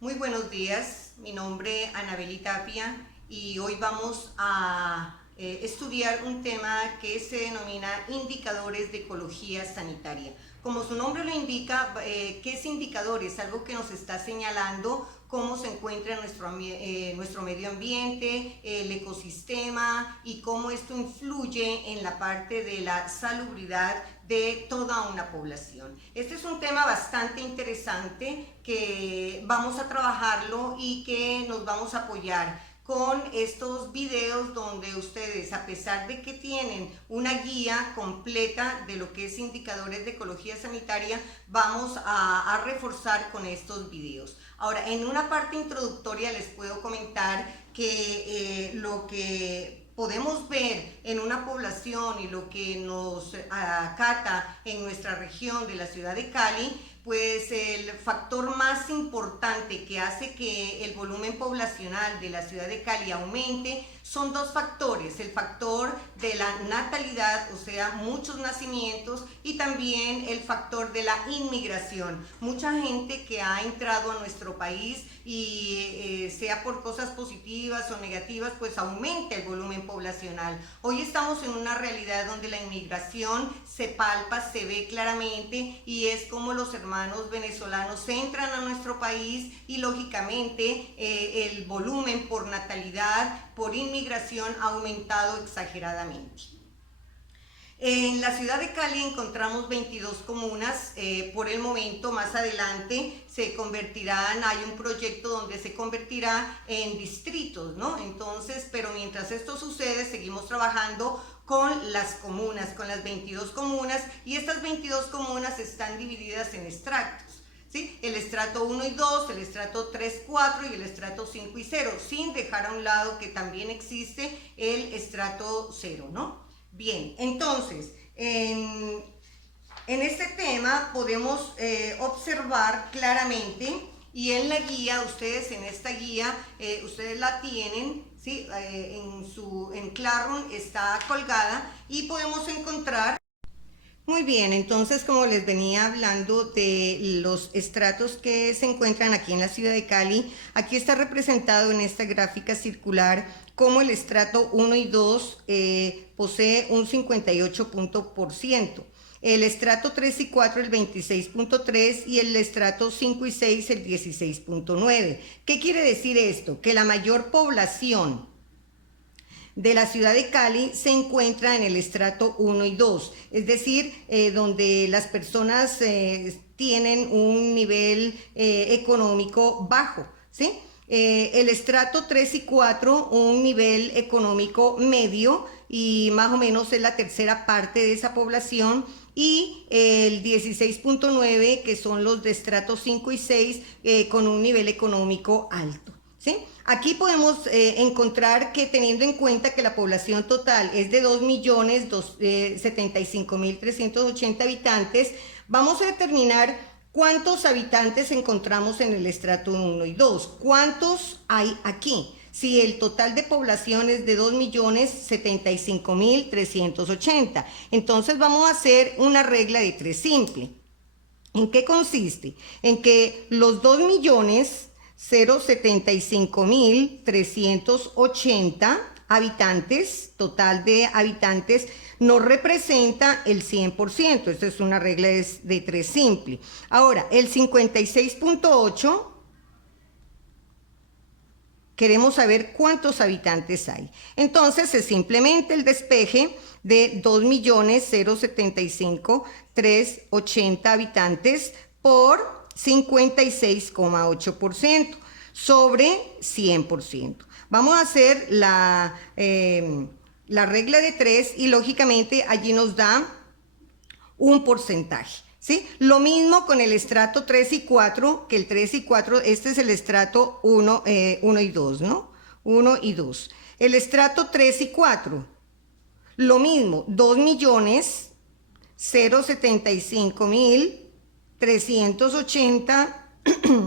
Muy buenos días, mi nombre es Anabeli Tapia y hoy vamos a estudiar un tema que se denomina indicadores de ecología sanitaria. Como su nombre lo indica, ¿qué es indicadores? Algo que nos está señalando cómo se encuentra nuestro medio ambiente, el ecosistema y cómo esto influye en la parte de la salubridad de toda una población. Este es un tema bastante interesante que vamos a trabajarlo y que nos vamos a apoyar con estos videos donde ustedes, a pesar de que tienen una guía completa de lo que es indicadores de ecología sanitaria, vamos a reforzar con estos videos. Ahora, en una parte introductoria les puedo comentar que lo que podemos ver en una población y lo que nos acata en nuestra región de la ciudad de Cali, pues el factor más importante que hace que el volumen poblacional de la ciudad de Cali aumente son dos factores: el factor de la natalidad, o sea, muchos nacimientos, y también el factor de la inmigración. Mucha gente que ha entrado a nuestro país y sea por cosas positivas o negativas, pues aumenta el volumen poblacional. Hoy estamos en una realidad donde la inmigración se palpa, se ve claramente, y es como los hermanos venezolanos entran a nuestro país y lógicamente el volumen por natalidad, por inmigración ha aumentado exageradamente. En la ciudad de Cali encontramos 22 comunas. Por el momento, más adelante se convertirán, hay un proyecto donde se convertirá en distritos, ¿no? Entonces, pero mientras esto sucede, seguimos trabajando con las comunas, con las 22 comunas, y estas 22 comunas están divididas en estratos. ¿Sí? El estrato 1 y 2, el estrato 3, 4 y el estrato 5 y 0, sin dejar a un lado que también existe el estrato 0, ¿no? Bien, entonces, en este tema podemos observar claramente, y en la guía, ustedes en esta guía, ustedes la tienen, ¿sí? En Classroom está colgada y podemos encontrar. Muy bien, entonces como les venía hablando de los estratos que se encuentran aquí en la ciudad de Cali, aquí está representado en esta gráfica circular como el estrato 1 y 2 posee un 58%, el estrato 3 y 4 el 26.3 y el estrato 5 y 6 el 16.9. ¿Qué quiere decir esto? Que la mayor población de la ciudad de Cali se encuentra en el estrato 1 y 2, es decir, donde las personas tienen un nivel económico bajo, ¿sí? El estrato 3 y 4, un nivel económico medio, y más o menos es la tercera parte de esa población, y el 16.9, que son los de estrato 5 y 6, con un nivel económico alto. ¿Sí? Aquí podemos encontrar que, teniendo en cuenta que la población total es de 2.075.380 habitantes, vamos a determinar cuántos habitantes encontramos en el estrato 1 y 2. ¿Cuántos hay aquí? Si el total de población es de 2.075.380, entonces vamos a hacer una regla de 3 simple. ¿En qué consiste? En que los 2.075.380 habitantes, total de habitantes, no representa el 100%. Esta es una regla de 3 simple. Ahora, el 56.8, queremos saber cuántos habitantes hay. Entonces es simplemente el despeje de 2.075.380 habitantes por 56,8% sobre 100%. Vamos a hacer la regla de 3 y lógicamente allí nos da un porcentaje. ¿Sí? Lo mismo con el estrato 3 y 4, que el 3 y 4, este es el estrato 1 y 2, ¿no? 1 y 2. El estrato 3 y 4, lo mismo, 2.075.380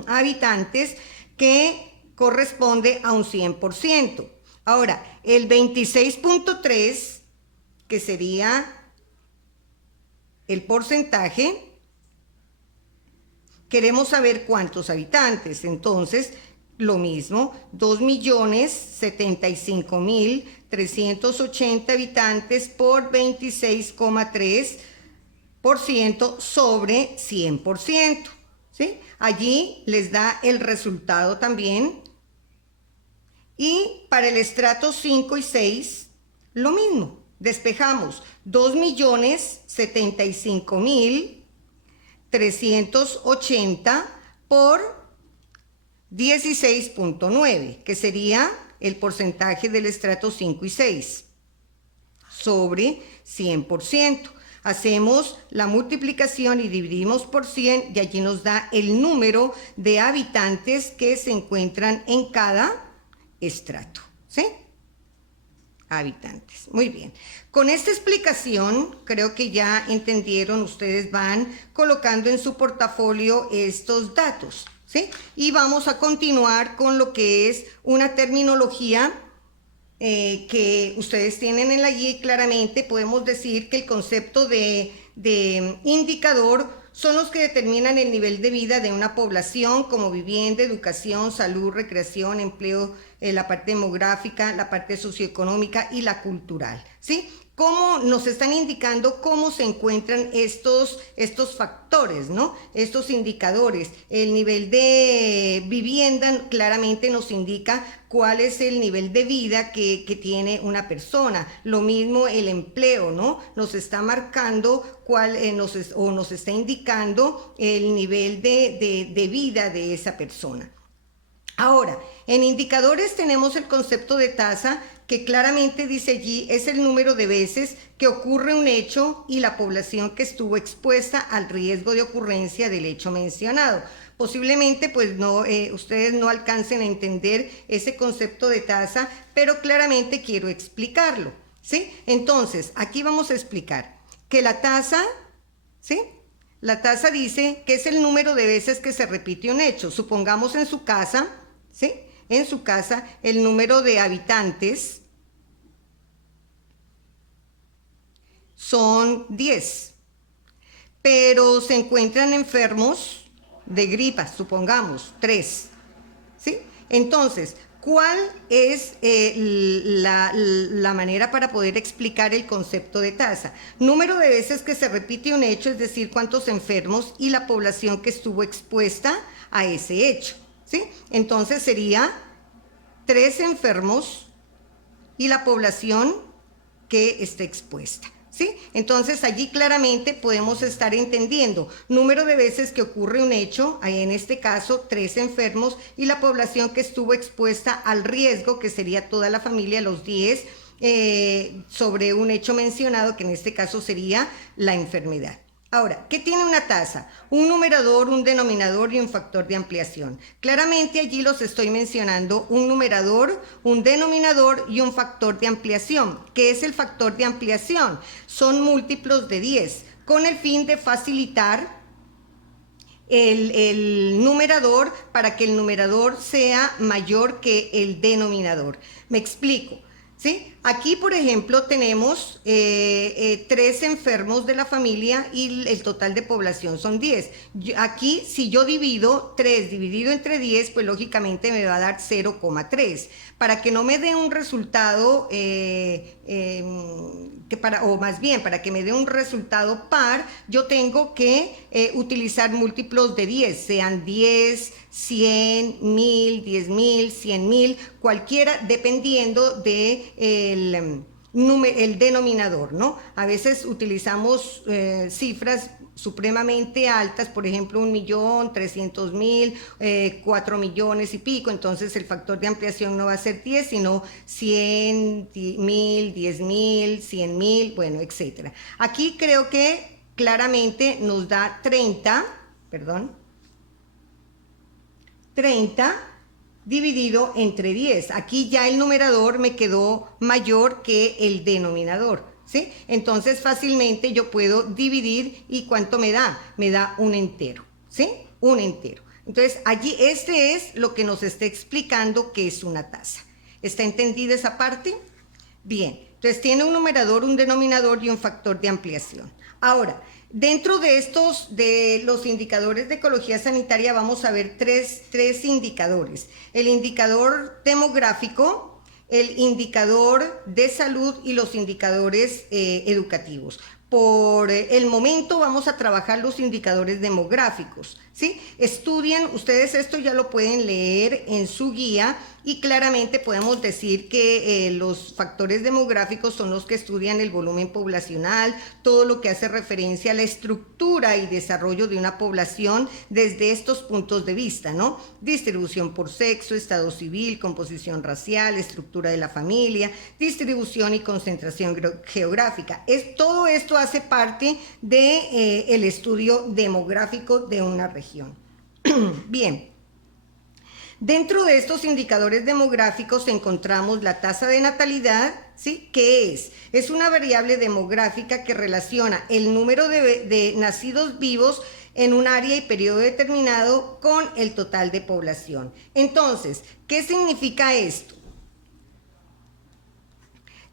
habitantes, que corresponde a un 100%. Ahora, el 26.3, que sería el porcentaje, Queremos saber cuántos habitantes, entonces lo mismo, 2.075.380 habitantes por 26,3% sobre 100%, ¿sí? Allí les da el resultado también. Y para el estrato 5 y 6, lo mismo. Despejamos 2.075.380 por 16,9, que sería el porcentaje del estrato 5 y 6, sobre 100%. Hacemos la multiplicación y dividimos por 100 y allí nos da el número de habitantes que se encuentran en cada estrato, ¿sí? Habitantes. Muy bien. Con esta explicación, creo que ya entendieron, ustedes van colocando en su portafolio estos datos, ¿sí? Y vamos a continuar con lo que es una terminología que ustedes tienen en la guía y claramente podemos decir que el concepto de indicador son los que determinan el nivel de vida de una población como vivienda, educación, salud, recreación, empleo, la parte demográfica, la parte socioeconómica y la cultural, ¿sí? Cómo nos están indicando cómo se encuentran estos factores, ¿no? Estos indicadores. El nivel de vivienda claramente nos indica cuál es el nivel de vida que tiene una persona. Lo mismo el empleo, ¿no? Nos está marcando cuál, nos está indicando el nivel de vida de esa persona. Ahora, en indicadores tenemos el concepto de tasa, que claramente dice allí es el número de veces que ocurre un hecho y la población que estuvo expuesta al riesgo de ocurrencia del hecho mencionado. Posiblemente pues no, ustedes no alcancen a entender ese concepto de tasa, pero claramente quiero explicarlo, ¿sí? Entonces, aquí vamos a explicar que la tasa, ¿sí? La tasa dice que es el número de veces que se repite un hecho. Supongamos en su casa, ¿sí? En su casa el número de habitantes son 10, pero se encuentran enfermos de gripa, supongamos, 3, ¿sí? Entonces, ¿cuál es la manera para poder explicar el concepto de tasa? Número de veces que se repite un hecho, es decir, cuántos enfermos y la población que estuvo expuesta a ese hecho, ¿sí? Entonces sería 3 enfermos y la población que esté expuesta, ¿sí? Entonces allí claramente podemos estar entendiendo número de veces que ocurre un hecho, en este caso 3 enfermos y la población que estuvo expuesta al riesgo, que sería toda la familia, los 10, sobre un hecho mencionado, que en este caso sería la enfermedad. Ahora, ¿qué tiene una tasa? Un numerador, un denominador y un factor de ampliación. Claramente allí los estoy mencionando, un numerador, un denominador y un factor de ampliación. ¿Qué es el factor de ampliación? Son múltiplos de 10, con el fin de facilitar el numerador para que el numerador sea mayor que el denominador. Me explico. ¿Sí? Aquí, por ejemplo, tenemos 3 enfermos de la familia y el total de población son 10. Aquí, si yo divido 3 dividido entre 10, pues lógicamente me va a dar 0,3. Para que no me dé un resultado, para que me dé un resultado par, yo tengo que utilizar múltiplos de 10, sean 10, 100, 1000, 10.000, 100.000, cualquiera, dependiendo de el denominador, ¿no? A veces utilizamos cifras supremamente altas, por ejemplo 1.300.000, 4 millones y pico, entonces el factor de ampliación no va a ser 10, sino 100, 1000, 10.000, 100.000, bueno, etcétera. Aquí creo que claramente nos da 30 dividido entre 10. Aquí ya el numerador me quedó mayor que el denominador, ¿sí? Entonces fácilmente yo puedo dividir y ¿cuánto me da? Me da un entero, ¿sí? Un entero. Entonces allí este es lo que nos está explicando que es una tasa. ¿Está entendida esa parte? Bien, entonces tiene un numerador, un denominador y un factor de ampliación. Ahora, Dentro de los indicadores de ecología sanitaria vamos a ver tres indicadores. El indicador demográfico, el indicador de salud y los indicadores educativos. Por el momento vamos a trabajar los indicadores demográficos, ¿sí? Estudien, ustedes esto ya lo pueden leer en su guía y claramente podemos decir que los factores demográficos son los que estudian el volumen poblacional, todo lo que hace referencia a la estructura y desarrollo de una población desde estos puntos de vista, ¿no? Distribución por sexo, estado civil, composición racial, estructura de la familia, distribución y concentración geográfica. Todo esto hace parte del estudio demográfico de una región. Bien. Dentro de estos indicadores demográficos encontramos la tasa de natalidad, ¿sí? ¿Qué es? Es una variable demográfica que relaciona el número de nacidos vivos en un área y periodo determinado con el total de población. Entonces, ¿qué significa esto?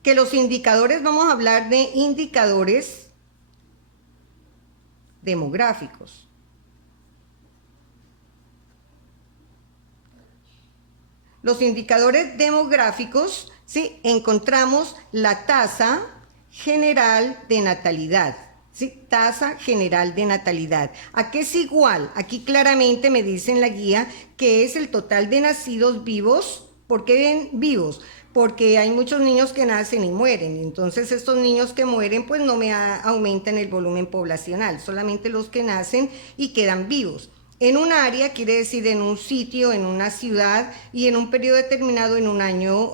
Que los indicadores, vamos a hablar de indicadores demográficos. Los indicadores demográficos, ¿sí? Encontramos la tasa general de natalidad, ¿sí? Tasa general de natalidad. ¿A qué es igual? Aquí claramente me dice en la guía que es el total de nacidos vivos. ¿Por qué vivos? Porque hay muchos niños que nacen y mueren, entonces estos niños que mueren pues no me aumentan el volumen poblacional, solamente los que nacen y quedan vivos. En un área quiere decir en un sitio, en una ciudad y en un periodo determinado en un año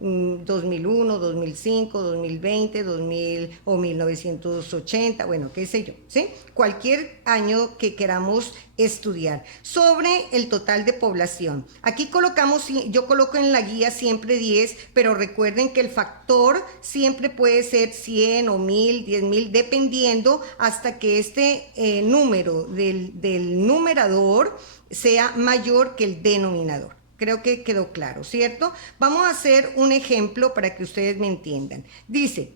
2001, 2005, 2020, 2000 o 1980, bueno, qué sé yo, ¿sí? Cualquier año que queramos estudiar. Sobre el total de población. Aquí colocamos, yo coloco en la guía siempre 10, pero recuerden que el factor siempre puede ser 100 o 1000, 10.000, dependiendo hasta que este número del numerador sea mayor que el denominador. Creo que quedó claro, ¿cierto? Vamos a hacer un ejemplo para que ustedes me entiendan. Dice,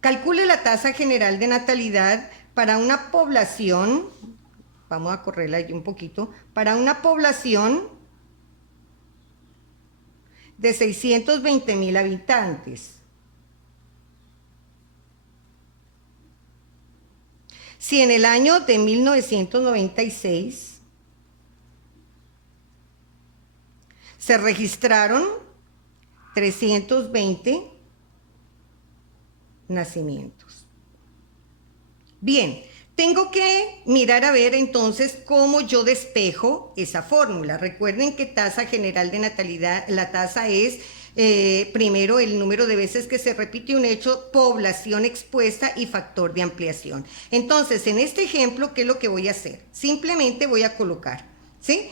calcule la tasa general de natalidad para una población, vamos a correrla ahí un poquito, para una población de 620,000 habitantes. Si en el año de 1996 se registraron 320 nacimientos. Bien, tengo que mirar a ver entonces cómo yo despejo esa fórmula. Recuerden que tasa general de natalidad, la tasa es primero el número de veces que se repite un hecho, población expuesta y factor de ampliación. Entonces, en este ejemplo, ¿qué es lo que voy a hacer? Simplemente voy a colocar, ¿sí?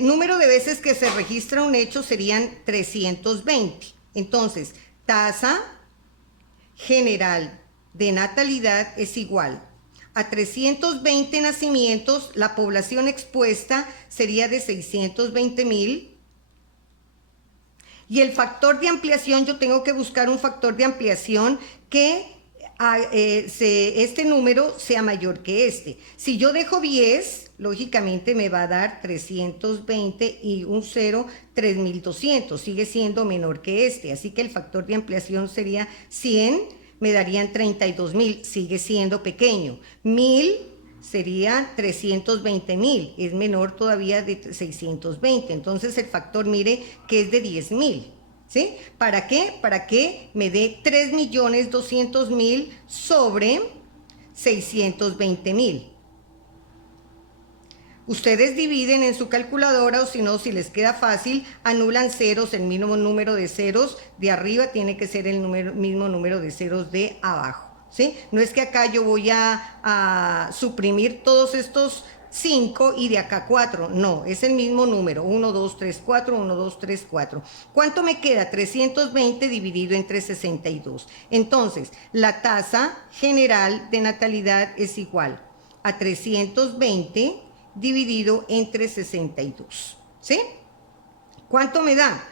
Número de veces que se registra un hecho serían 320. Entonces, tasa general de natalidad es igual a 320 nacimientos, la población expuesta sería de 620,000. Y el factor de ampliación, yo tengo que buscar un factor de ampliación que este número sea mayor que este. Si yo dejo 10, lógicamente me va a dar 320 y un 0, 3.200. Sigue siendo menor que este. Así que el factor de ampliación sería 100, me darían 32,000. Sigue siendo pequeño. 1,000 sería 320,000, es menor todavía de 620, entonces el factor mire que es de 10,000, ¿sí? ¿Para qué? Para que me dé 3.200.000 sobre 620,000. Ustedes dividen en su calculadora o si no, si les queda fácil, anulan ceros, el mismo número de ceros de arriba tiene que ser el mismo número de ceros de abajo. ¿Sí? No es que acá yo voy a suprimir todos estos 5 y de acá 4, no, es el mismo número, 1, 2, 3, 4, 1, 2, 3, 4. ¿Cuánto me queda? 320 dividido entre 62. Entonces, la tasa general de natalidad es igual a 320 dividido entre 62, ¿sí? ¿Cuánto me da?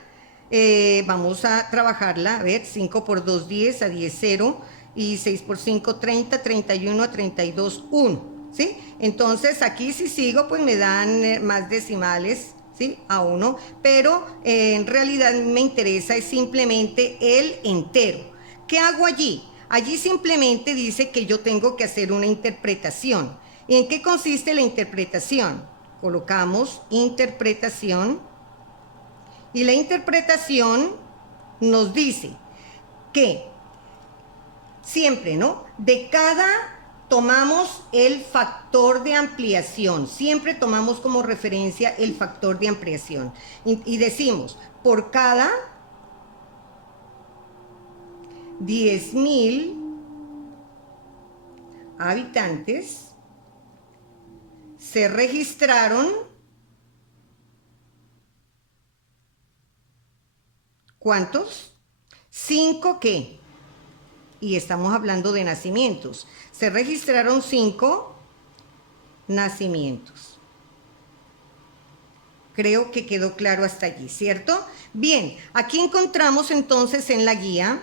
Vamos a trabajarla, a ver, 5 por 2, 10, a 10, 0. y 6 por 5, 30, 31 a 32, 1, ¿sí? Entonces aquí si sigo, pues me dan más decimales, ¿sí? A 1, pero en realidad me interesa es simplemente el entero. ¿Qué hago allí? Allí simplemente dice que yo tengo que hacer una interpretación. ¿Y en qué consiste la interpretación? Colocamos interpretación y la interpretación nos dice que siempre, ¿no? De cada tomamos el factor de ampliación, siempre tomamos como referencia el factor de ampliación y decimos, por cada 10.000 habitantes se registraron, ¿cuántos? 5 ¿qué? Y estamos hablando de nacimientos. Se registraron 5 nacimientos. Creo que quedó claro hasta allí, ¿cierto? Bien, aquí encontramos entonces en la guía,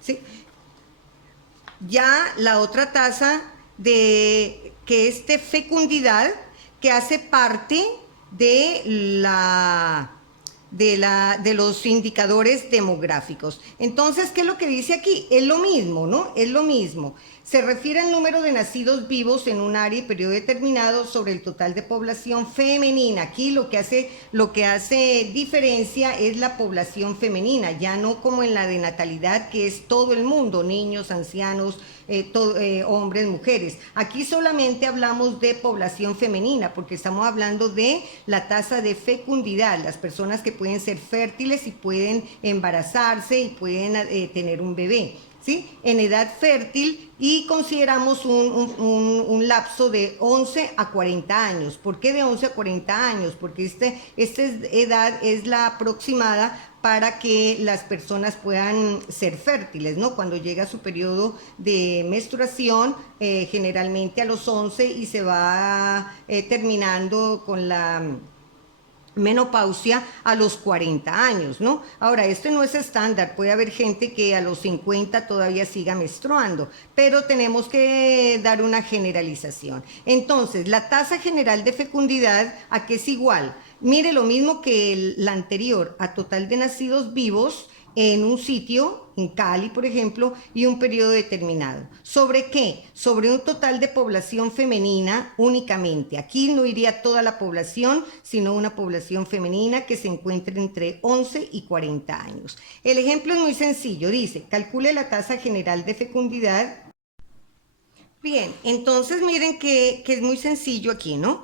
¿sí? Ya la otra tasa de que es de fecundidad, que hace parte de los indicadores demográficos. Entonces, ¿qué es lo que dice aquí? Es lo mismo, ¿no? Es lo mismo. Se refiere al número de nacidos vivos en un área y periodo determinado sobre el total de población femenina. Aquí lo que hace diferencia es la población femenina, ya no como en la de natalidad, que es todo el mundo, niños, ancianos, hombres, mujeres. Aquí solamente hablamos de población femenina, porque estamos hablando de la tasa de fecundidad, las personas que pueden ser fértiles y pueden embarazarse y pueden tener un bebé, ¿sí? En edad fértil, y consideramos un lapso de 11 a 40 años. ¿Por qué de 11 a 40 años? Porque esta edad es la aproximada para que las personas puedan ser fértiles, ¿no? Cuando llega su periodo de menstruación, generalmente a los 11 y se va terminando con la menopausia a los 40 años, ¿no? Ahora, este no es estándar, puede haber gente que a los 50 todavía siga menstruando, pero tenemos que dar una generalización. Entonces, la tasa general de fecundidad, ¿a qué es igual? Mire, lo mismo que la anterior, a total de nacidos vivos en un sitio, en Cali, por ejemplo, y un periodo determinado. ¿Sobre qué? Sobre un total de población femenina únicamente. Aquí no iría toda la población, sino una población femenina que se encuentre entre 11 y 40 años. El ejemplo es muy sencillo, dice, calcule la tasa general de fecundidad. Bien, entonces miren que es muy sencillo aquí, ¿no?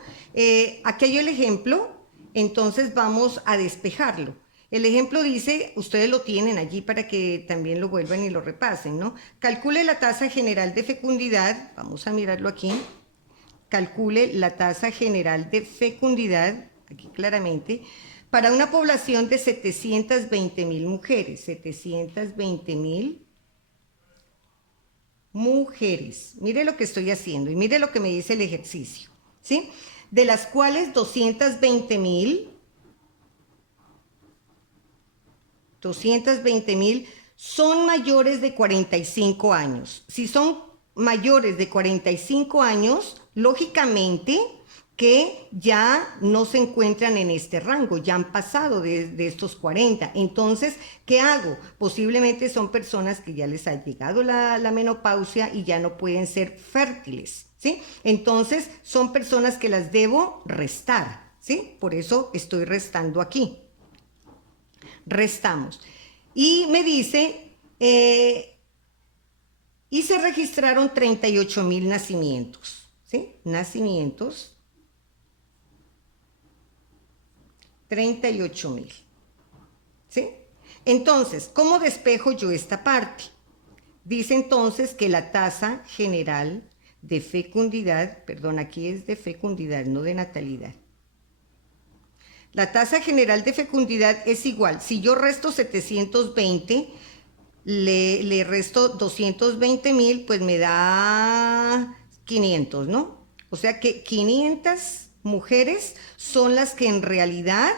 Aquí hay el ejemplo, entonces vamos a despejarlo. El ejemplo dice, ustedes lo tienen allí para que también lo vuelvan y lo repasen, ¿no? Calcule la tasa general de fecundidad, vamos a mirarlo aquí, calcule la tasa general de fecundidad, aquí claramente, para una población de 720.000 mujeres, 720.000 mujeres. Mire lo que estoy haciendo y mire lo que me dice el ejercicio, ¿sí? De las cuales 220.000 son mayores de 45 años. Si son mayores de 45 años, lógicamente que ya no se encuentran en este rango, ya han pasado de estos 40. Entonces, ¿qué hago? Posiblemente son personas que ya les ha llegado la menopausia y ya no pueden ser fértiles, ¿sí? Entonces, son personas que las debo restar, ¿sí? Por eso estoy restando aquí. Restamos. Y me dice, y se registraron 38.000 nacimientos, ¿sí? Nacimientos, 38.000, ¿sí? Entonces, ¿cómo despejo yo esta parte? Dice entonces que la tasa general de fecundidad, perdón, aquí es de fecundidad, no de natalidad. La tasa general de fecundidad es igual, si yo resto 720, le resto 220.000, pues me da 500, ¿no? O sea que 500 mujeres son las que en realidad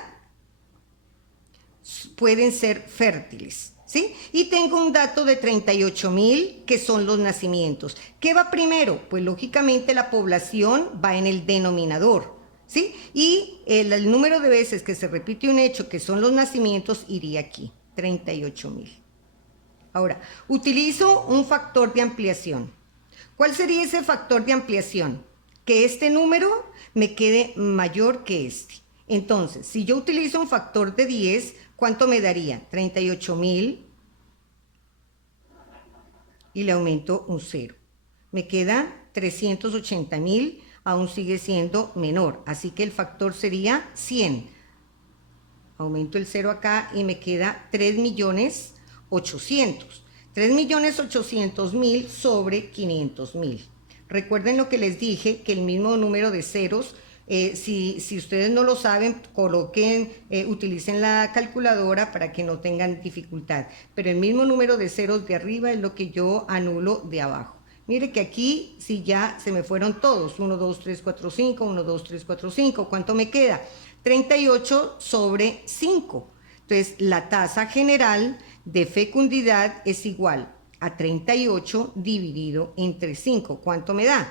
pueden ser fértiles, ¿sí? Y tengo un dato de 38.000 que son los nacimientos. ¿Qué va primero? Pues lógicamente la población va en el denominador, ¿sí? Y el número de veces que se repite un hecho, que son los nacimientos, iría aquí, 38.000. Ahora, utilizo un factor de ampliación. ¿Cuál sería ese factor de ampliación? Que este número me quede mayor que este. Entonces, si yo utilizo un factor de 10, ¿cuánto me daría? 38.000 y le aumento un 0. Me queda 380.000, aún sigue siendo menor. Así que el factor sería 100. Aumento el 0 acá y me queda 3.800.000. 3.800.000 sobre 500.000. Recuerden lo que les dije, que el mismo número de ceros, si ustedes no lo saben, coloquen, utilicen la calculadora para que no tengan dificultad. Pero el mismo número de ceros de arriba es lo que yo anulo de abajo. Mire que aquí sí ya se me fueron todos. 1, 2, 3, 4, 5, 1, 2, 3, 4, 5. ¿Cuánto me queda? 38 sobre 5. Entonces, la tasa general de fecundidad es igual a 38 dividido entre 5. ¿Cuánto me da?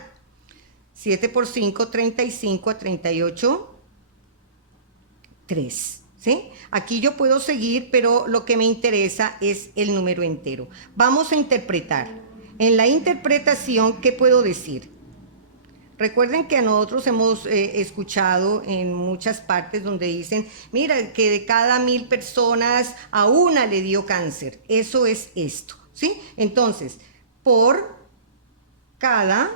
7 por 5, 35, a 38, 3. ¿Sí? Aquí yo puedo seguir, pero lo que me interesa es el número entero. Vamos a interpretar. En la interpretación, ¿qué puedo decir? Recuerden que nosotros hemos escuchado en muchas partes donde dicen, mira, que de cada 1.000 personas a una le dio cáncer. Eso es esto, ¿sí? Entonces, por cada,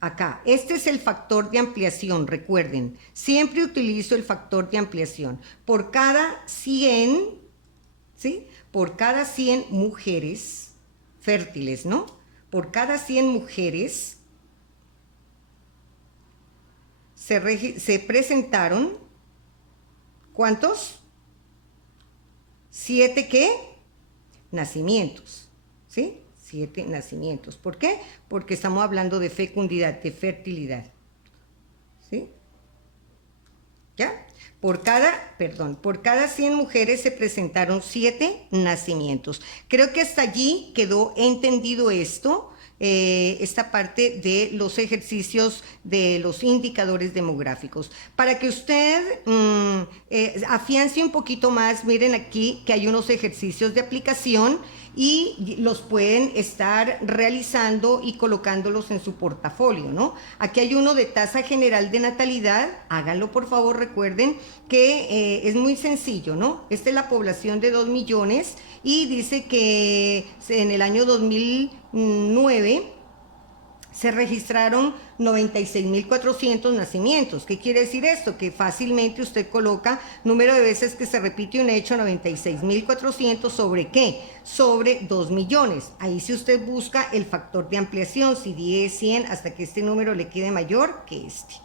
acá, este es el factor de ampliación, recuerden. Siempre utilizo el factor de ampliación. Por cada 100, ¿sí? Por cada 100 mujeres fértiles, ¿no? Por cada 100 mujeres se presentaron, ¿cuántos? 7 ¿qué? Nacimientos, ¿sí? 7 nacimientos. ¿Por qué? Porque estamos hablando de fecundidad, de fertilidad, ¿sí? ¿Ya? Por cada 100 mujeres se presentaron 7 nacimientos. Creo que hasta allí quedó entendido esto. Esta parte de los ejercicios de los indicadores demográficos. Para que usted afiance un poquito más, miren aquí que hay unos ejercicios de aplicación y los pueden estar realizando y colocándolos en su portafolio, ¿no? Aquí hay uno de tasa general de natalidad, háganlo por favor, recuerden que es muy sencillo, ¿no? Esta es la población de 2 millones y dice que en el año 2009 se registraron 96.400 nacimientos. ¿Qué quiere decir esto? Que fácilmente usted coloca número de veces que se repite un hecho, 96.400 sobre ¿qué? Sobre 2 millones. Ahí si usted busca el factor de ampliación, si 10, 100, hasta que este número le quede mayor que este.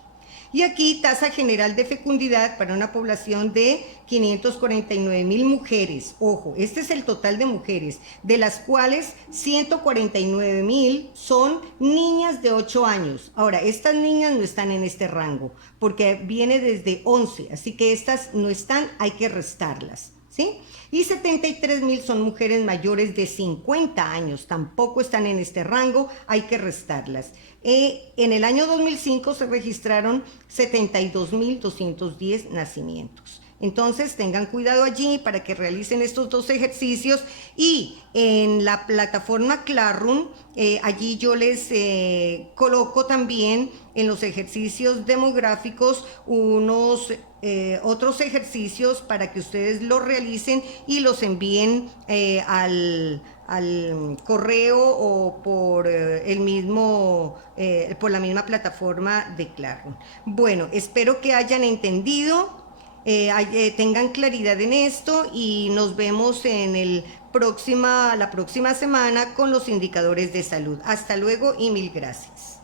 Y aquí tasa general de fecundidad para una población de 549.000 mujeres. Ojo, este es el total de mujeres, de las cuales 149.000 son niñas de 8 años. Ahora, estas niñas no están en este rango, porque viene desde 11, así que estas no están, hay que restarlas, ¿sí? Y 73.000 son mujeres mayores de 50 años, tampoco están en este rango, hay que restarlas. En el año 2005 se registraron 72.210 nacimientos. Entonces tengan cuidado allí para que realicen estos dos ejercicios y en la plataforma Classroom, allí yo les coloco también en los ejercicios demográficos unos otros ejercicios para que ustedes los realicen y los envíen al correo o por el mismo por la misma plataforma de Classroom. Bueno, espero que hayan entendido, tengan claridad en esto y nos vemos en la próxima semana con los indicadores de salud. Hasta luego y mil gracias.